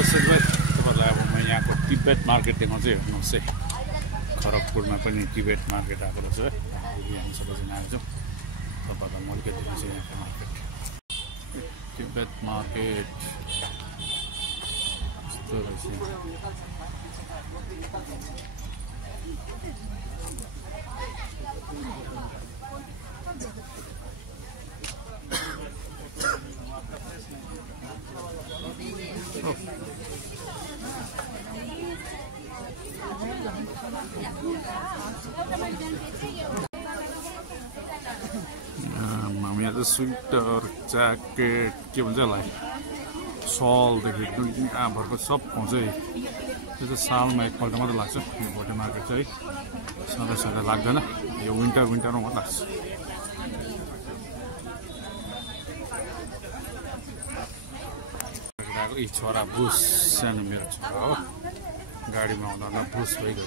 तपाईँहरूलाई अब म यहाँको तिब्बत मार्केट देखाउँछु हेर्नुहोस् है खरगपुरमा पनि तिब्बत मार्केट आएको रहेछ है हामी सबैजना आएको छौँ तपाईँहरूलाई म अलिकति देखाउँछु यहाँको मार्केट तिब्बत मार्केट यस्तो रहेछ यहाँ त स्वेटर ज्याकेट के भन्छ होला सलदेखि आँपहरूको सब पाउँछ है त्यो चाहिँ सालमा एकपल्ट मात्रै लाग्छ यो भोटे मार्केट चाहिँ सधैँ सधैँ लाग्दैन यो विन्टरमा मात्रै लाग्छ यी छोरा बुस सानो मेरो छोरा हो गाडीमा आउँदा बुस भइगयो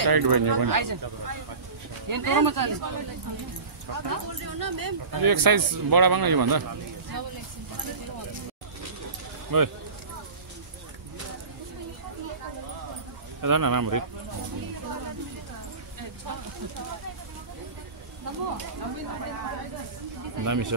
टाइट भयो पनि एक साइज बडा माग्न यो भन्दा जान राम्ररी दामी छ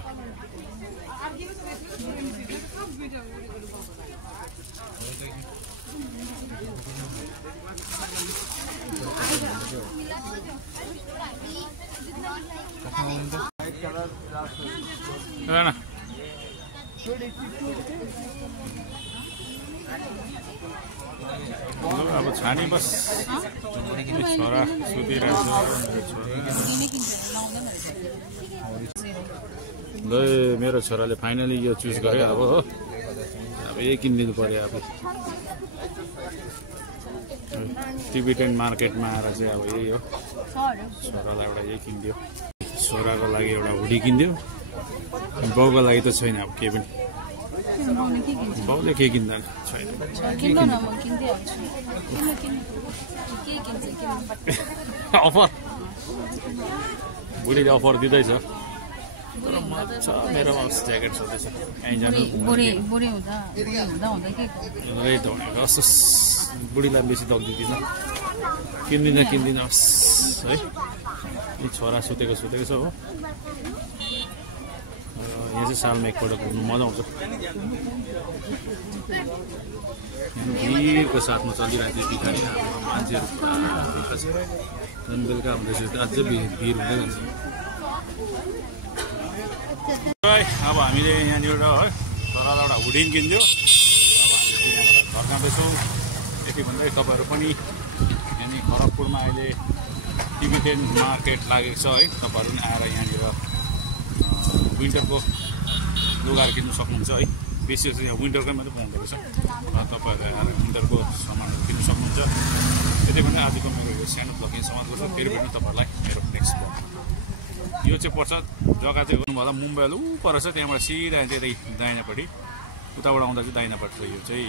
अब छानी बस छोरा सुतिरहेको ल मेरो छोराले फाइनली यो चुज गर्यो अब हो अब यही किनिदिनु पर्यो अब तिब्बतन मार्केटमा आएर चाहिँ अब यही हो छोरालाई एउटा यही किनिदियो छोराको लागि एउटा हुडी किनिदियो बाउको लागि त छैन अब केही पनि बाउले के किन्दैन छैन अफर बुढीले अफर दिँदैछ तर मजा मेरोमा ज्याकेट सोध्दैछ कहीँ जानु त भनेको बुढीलाई बेसी दग दिँदिनँ किन्दिनँ है यी छोरा सुतेको छ हो यहाँ चाहिँ सालमा एकपल्ट घुम्नु मजा आउँछ भिरको साथमा चलिरहेको थियो बिगारी मान्छेहरू झन् बेलुका हुँदैछ अझै भिर हुँदै जान्छ अब हामीले यहाँनिर है छोरालाई एउटा हुडिङ किन्थ्यो घर जाँदैछौँ यति भन्दै तपाईँहरू पनि यहाँनिर खरगपुरमा अहिले तिब्बतन मार्केट लागेको छ है तपाईँहरू पनि आएर यहाँनिर विन्टरको लुगाहरू किन्नु सक्नुहुन्छ है बेसी जस्तो यहाँ विन्टरकै मात्रै पाउँदो रहेछ तपाईँहरूले आएर विन्टरको सामानहरू किन्नु सक्नुहुन्छ त्यति भन्दा आजको मेरो यो सानो ब्लगिङ समाप्त गर्छ फेरि पनि तपाईँहरूलाई मेरो नेक्स्ट ब्लग यो चाहिँ पर्छ जग्गा चाहिँ गर्नुभयो मुम्बईले ऊ पर छ त्यहाँबाट सिधा चाहिँ दाहिनापट्टि उताबाट आउँदा चाहिँ दाहिनापट्टि यो चाहिँ